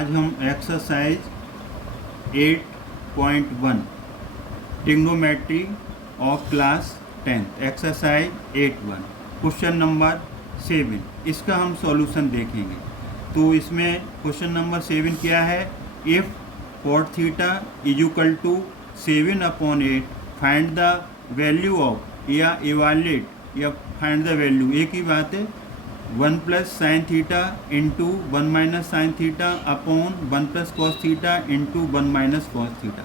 आज हम exercise 8.1 trigonometry of class 10th exercise 8.1 question number 7 इसका हम सॉल्यूशन देखेंगे। तो इसमें क्वेश्चन नंबर 7 क्या है, if cot theta is equal to 7/8 find the value of, या इवाल्यूएट या फाइंड द वैल्यू, एक ही बात है, 1 plus sine theta into 1 minus sine theta upon 1 plus cos theta into 1 minus cos theta,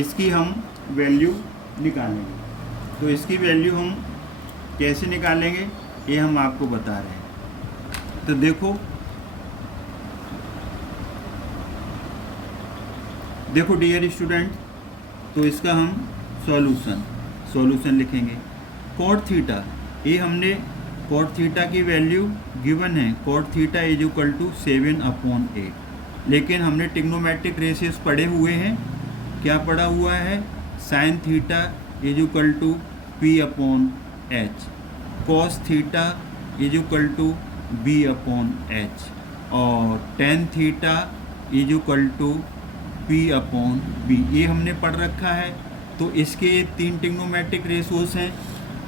इसकी हम value निकालेंगे। तो इसकी वैल्यू हम कैसे निकालेंगे ये हम आपको बता रहे हैं। तो देखो डियर स्टूडेंट, तो इसका हम सॉल्यूशन लिखेंगे। कॉट थीटा, ये हमने कॉट थीटा की वैल्यू गिवन है, cot theta is equal to 7/8, लेकिन हमने ट्रिग्नोमेट्रिक रेशियोज पढ़े हुए हैं। क्या पढ़ा हुआ है, sine theta is equal to P/H, cos theta is equal to B/H और tan theta is equal to P/B, ये हमने पढ़ रखा है। तो इसके ये 3 ट्रिग्नोमेट्रिक रेशियोज हैं,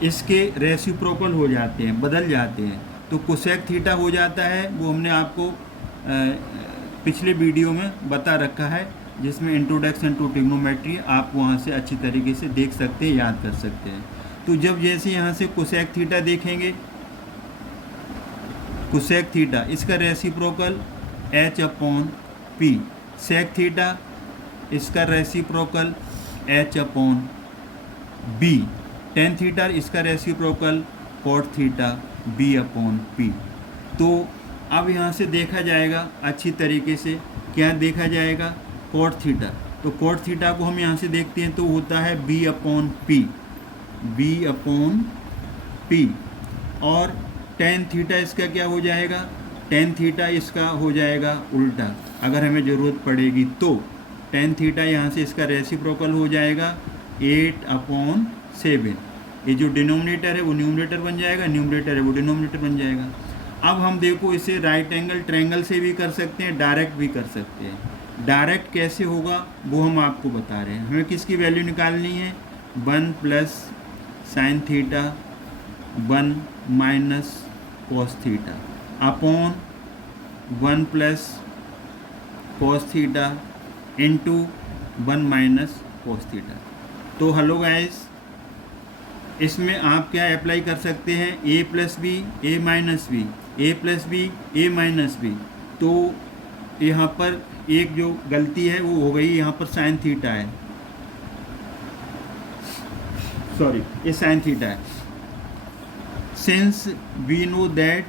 इसके रेसिप्रोकल हो जाते हैं, बदल जाते हैं। तो कोसेक थीटा हो जाता है, वो हमने आपको पिछले वीडियो में बता रखा है, जिसमें इंट्रोडक्शन टू ट्रिग्नोमेट्री, आप वहाँ से अच्छी तरीके से देख सकते हैं, याद कर सकते हैं। तो जब जैसे यहाँ से कोसेक थीटा देखेंगे, कोसेक थीटा इसका रेसिप्रोकल H/P, सेक थीटा इसका रेसिप्रोकल H/B, टेन थीटा इसका रेसिप्रोकल कॉट थीटा B/P। तो अब यहाँ से देखा जाएगा अच्छी तरीके से, क्या देखा जाएगा, कॉट थीटा। तो कॉट थीटा को हम यहाँ से देखते हैं तो होता है B/P, और टेन थीटा इसका क्या हो जाएगा, टेन थीटा इसका हो जाएगा उल्टा, अगर हमें ज़रूरत पड़ेगी तो। टेन थीटा यहाँ से इसका रेसिप्रोकल हो जाएगा 8/7, ये जो डिनोमिनेटर है वो न्यूमरेटर बन जाएगा, न्यूमरेटर है वो डिनोमिनेटर बन जाएगा। अब हम देखो इसे राइट एंगल ट्रायंगल से भी कर सकते हैं, डायरेक्ट भी कर सकते हैं। डायरेक्ट कैसे होगा वो हम आपको बता रहे हैं। हमें किसकी वैल्यू निकालनी है, 1 plus sine theta 1 minus cos theta upon 1 plus cos theta into 1 minus cos theta. तो हेलो गाइस, इसमें आप क्या अप्लाई कर सकते हैं, a plus B A minus B, A plus B A minus B. तो यहाँ पर एक जो गलती है वो हो गई, यहाँ पर साइन थीटा है, सॉरी ये साइन थीटा है। Since we know that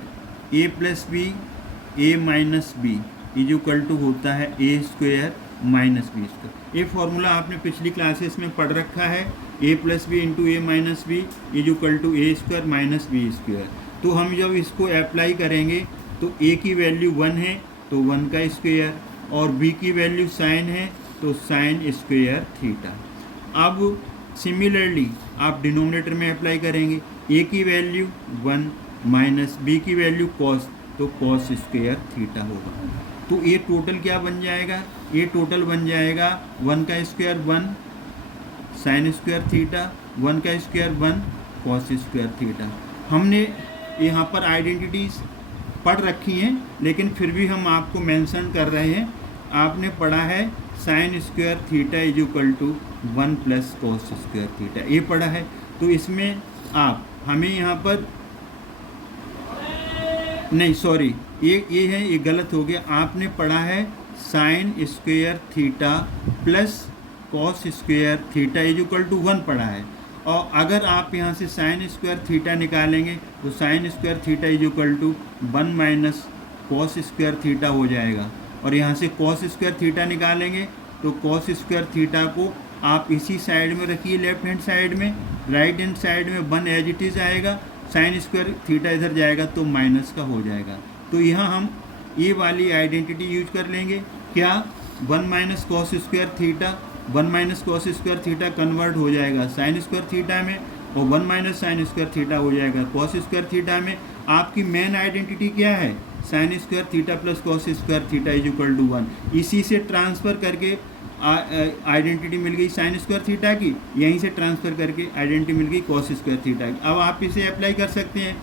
a plus B A minus B is equal to होता है a² माइनस बी स्क्वायर। ये फॉर्मूला आपने पिछली क्लासेस में पढ़ रखा है, a plus B into A minus B is equal to a² minus b²। तो हम जब इसको अप्लाई करेंगे तो a की वैल्यू 1 है तो 1 का स्क्वायर, और b की वैल्यू साइन है तो साइन स्क्वायर थीटा। अब सिमिलरली आप डिनोमिनेटर में अप्लाई करेंगे, a की वैल्यू 1 माइनस b की वैल्यू कॉस, तो कॉस स्क्वायर थीटा होगा। तो ये टोटल क्या बन जाएगा, ये टोटल बन जाएगा 1 का स्क्वायर 1 साइन स्क्वायर थीटा, 1 का स्क्वायर 1 कॉस स्क्वायर थीटा। हमने यहाँ पर आइडेंटिटीज पढ़ रखी हैं, लेकिन फिर भी हम आपको मेंशन कर रहे हैं। आपने पढ़ा है sine square theta is equal to 1 plus cos square theta, ये पढ़ा है। तो इसमें आप हमें यहाँ पर नहीं, सॉरी ये है, ये गलत हो गया। आपने पढ़ा है sine square theta plus cos square theta is equal to 1 पढ़ा है। और अगर आप यहाँ से साइन स्क्वायर थीटा निकालेंगे तो sine square theta is equal to 1 minus cos square theta हो जाएगा, और यहाँ से कॉस स्क्वायर थीटा निकालेंगे तो कॉस स्क्वायर थीटा को आप इसी साइड में रखिए, लेफ्ट हैंड साइड में, राइट हैंड साइड में 1 एज इट इज़ आएगा, साइन स्क्वायर थीटा इधर जाएगा तो माइनस का हो जाएगा। तो यहाँ हम ये वाली आइडेंटिटी यूज कर लेंगे, क्या, 1 minus cos square theta, 1 minus cos square theta convert हो जाएगा साइन स्क्वायर थीटा में, और 1 माइनस साइन स्क्वायर थीटा हो जाएगा कॉस स्क्वायर थीटा में। आपकी मेन आइडेंटिटी क्या है, sine square theta plus cos square theta is equal to 1। इसी से ट्रांसफ़र करके आइडेंटिटी मिल गई साइन स्क्वायर थीटा की, यहीं से ट्रांसफ़र करके आइडेंटिटी मिल गई कॉस स्क्वायर थीटा की। अब आप इसे अप्लाई कर सकते हैं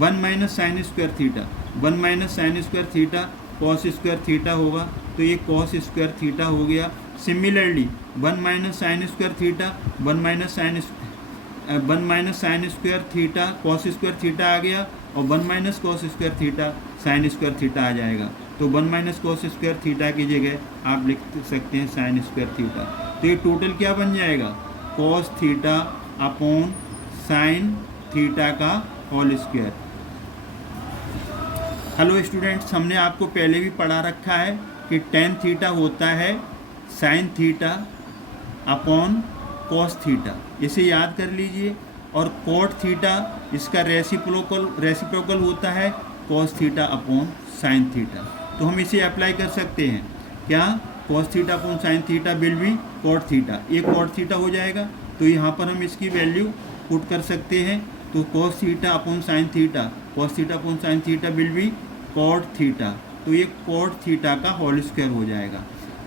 1 minus sine square theta, 1 minus sine square theta cos square theta होगा, तो ये कॉस स्क्वायर थीटा हो गया। Similarly 1 minus sine square theta, 1 minus sine square theta cos square theta आ गया, और 1 minus cos square theta sine square theta आ जाएगा। तो 1 माइनस कॉस स्क्वायर थीटा की जगह आप लिख सकते हैं साइन स्क्वायर थीटा। तो ये टोटल क्या बन जाएगा, cos theta upon sine theta का होल स्क्वायर। हेलो स्टूडेंट्स, हमने आपको पहले भी पढ़ा रखा है कि टेन थीटा होता है sine theta upon cos theta, इसे याद कर लीजिए। और कोट थीटा इसका रेसिप्रोकल होता है cos theta upon sine theta. तो हम इसे अप्लाई कर सकते हैं क्या, cos theta upon sine theta will be cot theta, ये कोट थीटा हो जाएगा। तो यहाँ पर हम इसकी वैल्यू पुट कर सकते हैं। तो cos theta upon sine theta, cos theta upon sine theta will be cot theta, तो ये कोट थीटा का होल स्क्वायर हो जाएगा।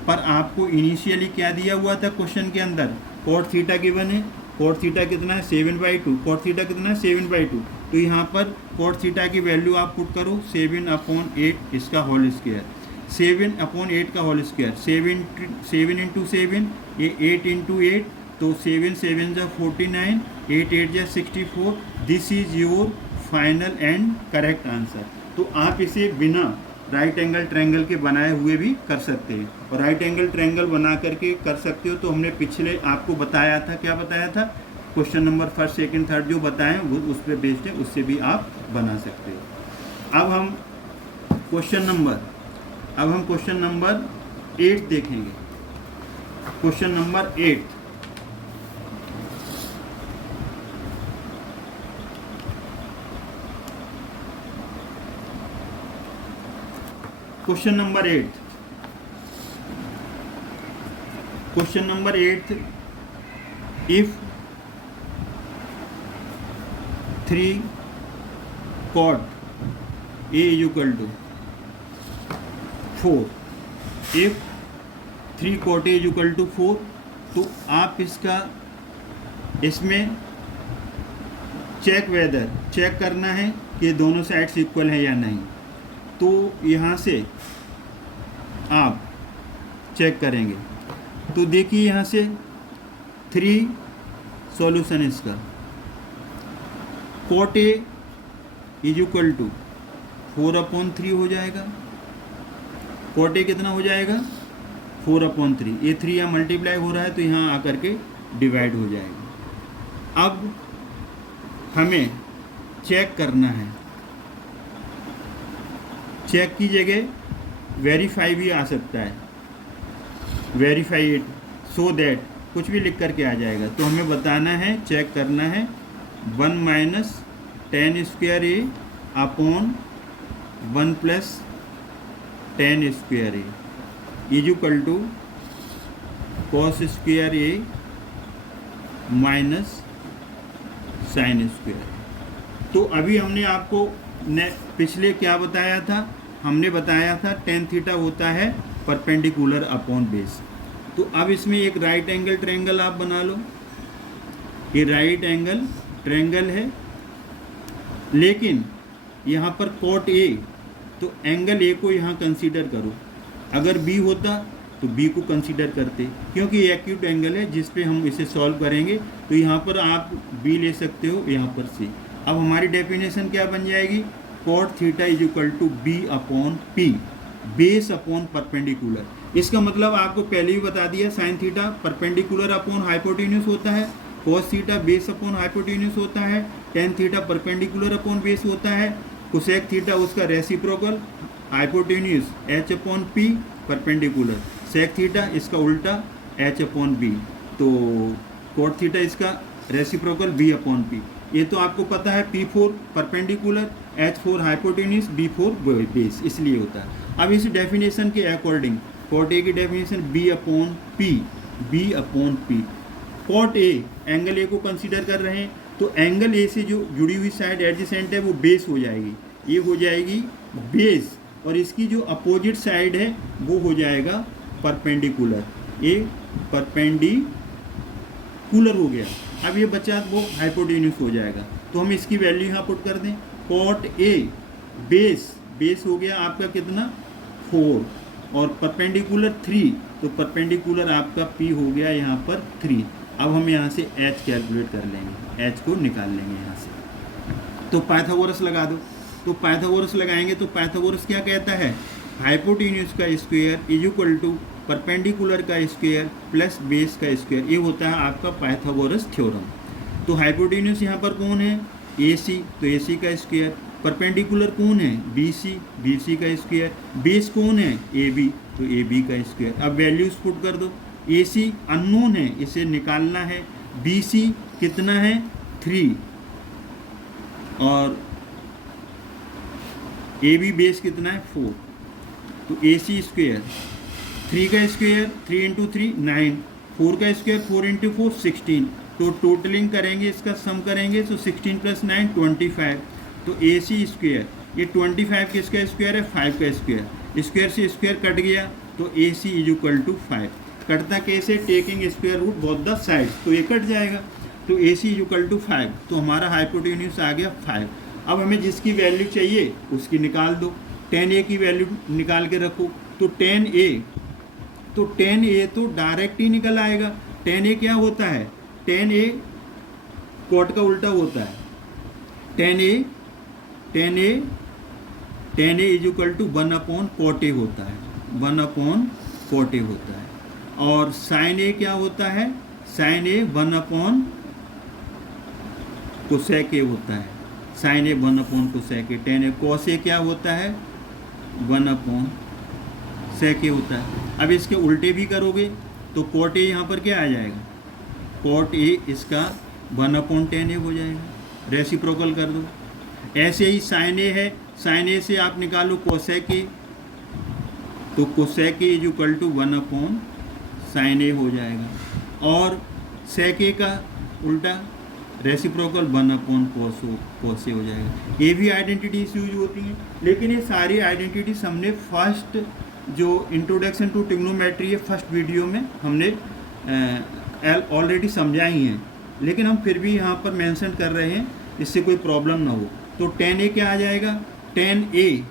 पर आपको इनिशियली क्या दिया हुआ था क्वेश्चन के अंदर, कोट थीटा गिवन है, कोट थीटा कितना है 7/2, कोट थीटा कितना है 7/2। तो यहाँ पर कोट थीटा की वैल्यू आप पुट करो 7/8 इसका होल स्क्वायर, 7/8 का होल स्क्वायर, 7 इंटू 7 ये 8 इंटू 8, तो 7 7 जा 49, 8 8 जा 64। This is your final and correct answer. तो आप इसे बिना राइट एंगल ट्रायंगल के बनाए हुए भी कर सकते हैं, और राइट एंगल ट्रायंगल बना करके कर सकते हो। तो हमने पिछले आपको बताया था, क्या बताया था, क्वेश्चन नंबर 1, 2, 3 जो बताएं वो उस पर बेस्ड है, उससे भी आप बना सकते हो। अब हम क्वेश्चन नंबर 8 देखेंगे। Question number 8, question number 8, if 3 cot A is equal to 4, if 3 cot A is equal to 4, तो आप इसमें चेक करना है कि दोनों साइड्स इक्वल है या नहीं। तो यहाँ से आप चेक करेंगे, तो देखिए यहाँ से 3 सॉल्यूशन इसका, cot A is equal to 4/3 हो जाएगा। कोट ए कितना हो जाएगा 4/3, ये 3 यहाँ मल्टीप्लाई हो रहा है तो यहाँ आकर के डिवाइड हो जाएगा। अब हमें चेक करना है, चेक की जगह वेरीफाई भी आ सकता है, वेरीफाई इट, सो दैट कुछ भी लिख करके आ जाएगा। तो हमें बताना है, चेक करना है 1 minus tan square A upon 1 plus tan square A is equal to cos square A minus sine square. तो अभी हमने आपको पिछले क्या बताया था, हमने बताया था टेन थीटा होता है परपेंडिकुलर अपॉन बेस। तो अब इसमें एक राइट एंगल ट्रायंगल आप बना लो, ये राइट एंगल ट्रायंगल है, लेकिन यहाँ पर कोट ए, तो एंगल ए को यहाँ कंसीडर करो। अगर बी होता तो बी को कंसीडर करते, क्योंकि ये एक्यूट एंगल है जिस पे हम इसे सॉल्व करेंगे। तो यहाँ पर आप बी ले सकते हो, यहाँ पर सी। अब हमारी डेफिनेशन क्या बन जाएगी, cot theta is equal to B upon P, base upon perpendicular. इसका मतलब आपको पहले ही बता दिया, sine theta perpendicular upon hypotenuse होता है, cos theta base upon hypotenuse होता है, tan theta perpendicular upon base होता है, कोसेक थीटा उसका reciprocal, hypotenuse H upon P perpendicular, sec theta इसका उल्टा एच अपॉन बी, तो कोट थीटा इसका रेसिप्रोकल बी अपॉन पी। ये तो आपको पता है, P4 perpendicular, H4 hypotenuse, B4 base, इसलिए होता है। अब इस डेफिनेशन के अकॉर्डिंग कोट ए की definition B upon P. Cot A, angle A को कंसीडर कर रहे हैं, तो एंगल ए से जो जुड़ी हुई साइड एडजेसेंट है वो बेस हो जाएगी, ये हो जाएगी बेस, और इसकी जो अपोजिट साइड है वो हो जाएगा परपेंडिकुलर, ये परपेंडिकुलर हो गया। अब ये बचा वो हाइपोटेन्यूस हो जाएगा, तो हम इसकी वैल्यू यहाँ पुट कर दें। कॉट ए बेस हो गया आपका कितना 4, और परपेंडिकुलर 3, तो परपेंडिकुलर आपका पी हो गया यहाँ पर 3। अब हम यहाँ से एच कैलकुलेट कर लेंगे, एच को निकाल लेंगे यहाँ से। तो पाइथागोरस लगा दो, तो पाइथागोरस लगाएंगे तो पाइथागोरस क्या कहता है, हाइपोटेन्यूस का square is equal to perpendicular का स्क्वायर प्लस बेस का स्क्वायर, ये होता है आपका पाइथागोरस थ्योरम। तो हाइपोटेन्यूस यहाँ पर कौन है, ए सी, तो ए सी का स्क्वायर, परपेंडिकुलर कौन है बी सी का स्क्वायर, बेस कौन है ए बी, तो ए बी का स्क्वायर। अब वैल्यूज पुट कर दो, ए सी अननोन है इसे निकालना है, बी सी कितना है 3, और ए बी बेस कितना है 4, तो ए सी स्क्वायर 3 का स्क्वायर 3 इंटू 3 9, 4 का स्क्वायर 4 इंटू 4 16, तो टोटलिंग करेंगे इसका सम करेंगे तो 16 प्लस 9 25, तो ए सी स्क्वायर ये 25 किसका स्क्वायर है 5 का स्क्वायर, स्क्वायर से स्क्वायर कट गया तो A C is equal to 5। कटता कैसे, taking square root both the sides, तो ये कट जाएगा, तो A C is equal to 5, तो हमारा हाइपोटेन्यूस आ गया 5। अब हमें जिसकी वैल्यू चाहिए उसकी निकाल दो, 10a की वैल्यू निकाल के रखो, तो 10a तो डायरेक्ट ही निकल आएगा। 10a क्या होता है, 10a कॉट का उल्टा होता है, 10a is equal to 1/cot a होता है, 1/cot a होता है। और साइन ए क्या होता है, साइन ए 1/cosec a होता है, sine A 1/cosec a। 10a cos a क्या होता है 1/sec a होता है। अब इसके उल्टे भी करोगे तो cot a यहाँ पर क्या आ जाएगा, cot a इसका 1/10a हो जाएगा, रेसिप्रोकल कर दो। ऐसे ही साइन ए है, साइन ए से आप निकालो cosec a, तो cosec a is equal to 1/sin a हो जाएगा, और sec a का उल्टा रेसिप्रोकल 1/cos a हो जाएगा। ये भी आइडेंटिटीज यूज होती हैं, लेकिन ये सारी आइडेंटिटीज हमने फर्स्ट जो इंट्रोडक्शन टू ट्रिग्नोमेट्री है फर्स्ट वीडियो में हमने ऑलरेडी समझाई हैं, लेकिन हम फिर भी यहाँ पर मेंशन कर रहे हैं इससे कोई प्रॉब्लम ना हो। तो 10a क्या आ जाएगा, 10a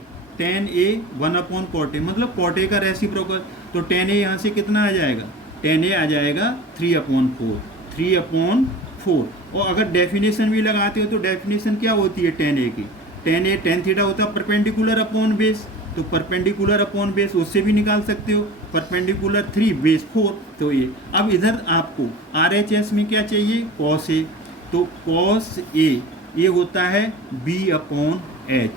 1/cot a, मतलब cot a का रेसिप्रोकल, तो 10a यहाँ से कितना आ जाएगा, 10a आ जाएगा 3/4। और अगर डेफिनेशन भी लगाते हो तो डेफिनेशन क्या होती है 10a की, 10a tan थीटा होता है परपेंडिकुलर अपॉन बेस, तो परपेंडिकुलर अपॉन बेस उससे भी निकाल सकते हो, परपेंडिकुलर 3 बेस 4। तो ये अब इधर आपको RHS में क्या चाहिए cos a, तो cos a ये होता है B/H।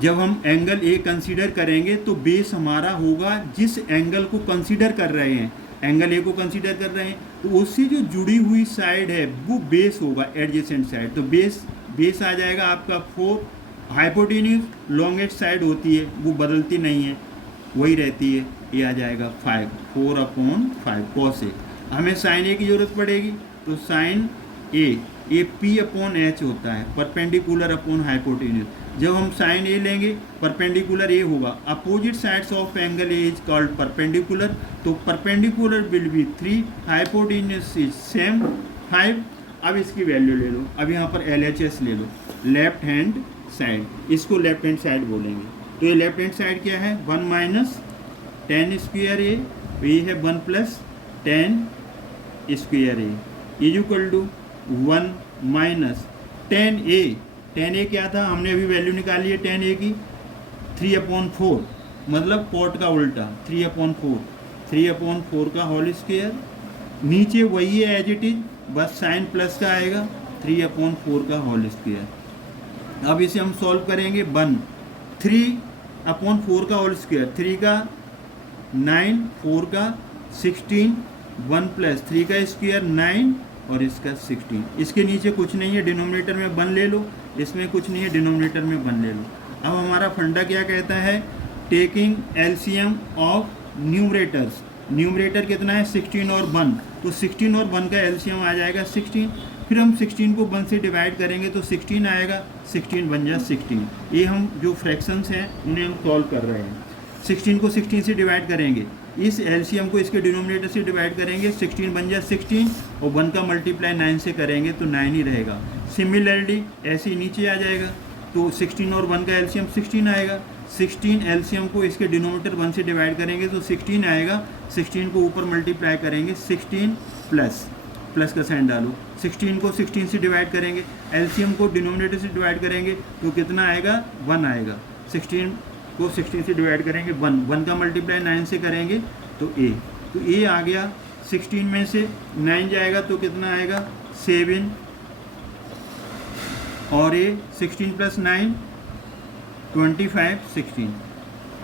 जब हम एंगल ए कंसीडर करेंगे तो बेस हमारा होगा जिस एंगल को कंसीडर कर रहे हैं, एंगल ए को कंसीडर कर रहे हैं तो उससे जो जुड़ी हुई साइड है वो बेस होगा, एडजेसेंट साइड, तो बेस आ जाएगा आपका 4। हाइपोटेन्यूस लॉन्गेस्ट साइड होती है वो बदलती नहीं है, वही रहती है, ये आ जाएगा 5, 4/5 cos a। हमें साइन ए की ज़रूरत पड़ेगी, तो साइन ए ये P/H होता है, परपेंडिकुलर अपॉन हाइपोटेन्यूस। जब हम साइन ए लेंगे परपेंडिकुलर ए होगा, opposite sides of angle A is called perpendicular, तो perpendicular will be 3, hypotenuse is same 5। अब इसकी वैल्यू ले लो, अब यहाँ पर LHS ले लो, लेफ्ट हैंड साइड, इसको लेफ्ट हैंड साइड बोलेंगे। तो ये लेफ्ट हैंड साइड क्या है 1 - tan स्क्वायर ए, ये है 1 + tan square A is equal to 1 - tan a क्या था, हमने अभी वैल्यू निकाली है tan a की 3/4, मतलब cot का उल्टा 3/4 का होल स्क्वायर, नीचे वही है एज इट इज, बस साइन प्लस का आएगा 3/4 का होल स्क्वायर। अब इसे हम सॉल्व करेंगे 3/4 का होल स्क्वायर, 3 का 9, 4 का 16, 1 + 3 का स्क्वायर 9 और इसका 16। इसके नीचे कुछ नहीं है, डिनोमिनेटर में 1 ले लो, इसमें कुछ नहीं है, डिनोमिनेटर में 1 ले लो। अब हमारा फंडा क्या कहता है, taking LCM of numerators, numerator कितना है 16 और 1, तो 16 और 1 का एलसीएम आ जाएगा 16, फिर हम 16 को 1 से डिवाइड करेंगे तो 16 आएगा, 16 बन जा 16। ये हम जो फ्रैक्शंस हैं उन्हें हम सॉल्व कर रहे हैं। 16 को 16 से डिवाइड करेंगे, इस एलसीएम को इसके डिनोमिनेटर से डिवाइड करेंगे, 16 बन जा 16 और 1 का मल्टीप्लाई 9 से करेंगे तो 9 ही रहेगा। सिमिलरली ऐसे ही नीचे आ जाएगा, तो 16 और 1 का एलसीएम 16 आएगा। 16 एलसीएम को इसके डिनोमिनेटर 1 से डिवाइड करेंगे तो 16 आएगा, 16 को ऊपर मल्टीप्लाई करेंगे, 16 प्लस का साइन डालो। 16 को 16 से डिवाइड करेंगे, एलसीएम को डिनोमिनेटर से डिवाइड करेंगे तो कितना आएगा, 1 आएगा। 16 को 16 से डिवाइड करेंगे 1 का मल्टीप्लाई 9 से करेंगे तो ए आ गया। 16 में से 9 जाएगा तो कितना आएगा, 7 और ए 16 प्लस 9 25 16।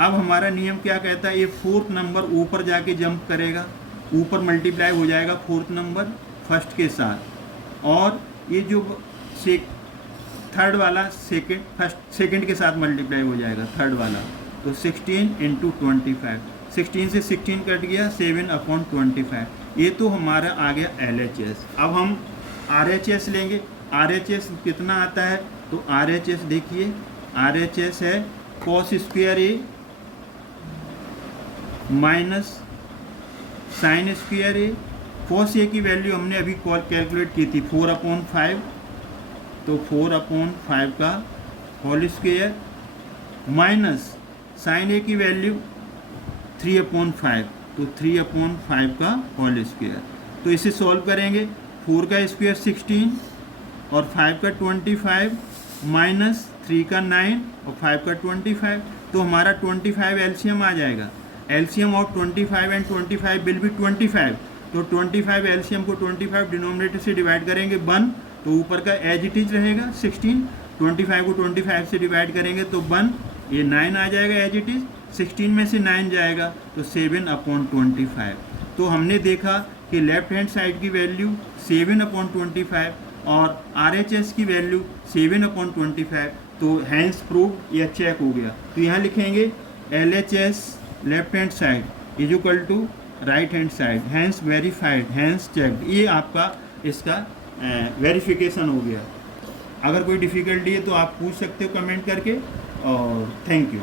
अब हमारा नियम क्या कहता है, ये फोर्थ नंबर ऊपर जाके जंप करेगा, ऊपर मल्टीप्लाई हो जाएगा फोर्थ नंबर फर्स्ट के साथ, और ये जो थर्ड वाला सेकंड के साथ मल्टीप्लाई हो जाएगा थर्ड वाला, तो 16 इंटू 25। 16 से 16 कट गया, 7/25। ये तो हमारा आ गया LHS। अब हम RHS लेंगे। RHS कितना आता है, तो RHS देखिए, RHS है cos square A minus sine square A। cos A की वैल्यू हमने अभी कैलकुलेट की थी 4/5, तो 4/5 का whole square minus sine A की वैल्यू 3/5, तो 3/5 का होल स्क्वायर। तो इसे सॉल्व करेंगे, 4 का स्क्वायर 16 और 5 का 25 माइनस 3 का 9 और 5 का 25, तो हमारा 25 एलसीएम आ जाएगा। LCM of 25 and 25 will be 25, तो 25 एलसीएम को 25 डिनोमिनेटर से डिवाइड करेंगे 1, तो ऊपर का एज इट इज रहेगा 16। 25 को 25 से डिवाइड करेंगे तो 1, ये 9 आ जाएगा एज इट इज। 16 में से 9 जाएगा तो 7/25। तो हमने देखा कि लेफ्ट हैंड साइड की वैल्यू 7/25 और RHS की वैल्यू 7/25, तो हैंस प्रूव या चेक हो गया। तो यहाँ लिखेंगे LHS left hand side is equal to right hand side, hence verified, hence checked. ये आपका इसका वेरिफिकेशन हो गया। अगर कोई डिफ़िकल्टी है तो आप पूछ सकते हो कमेंट करके, और थैंक यू।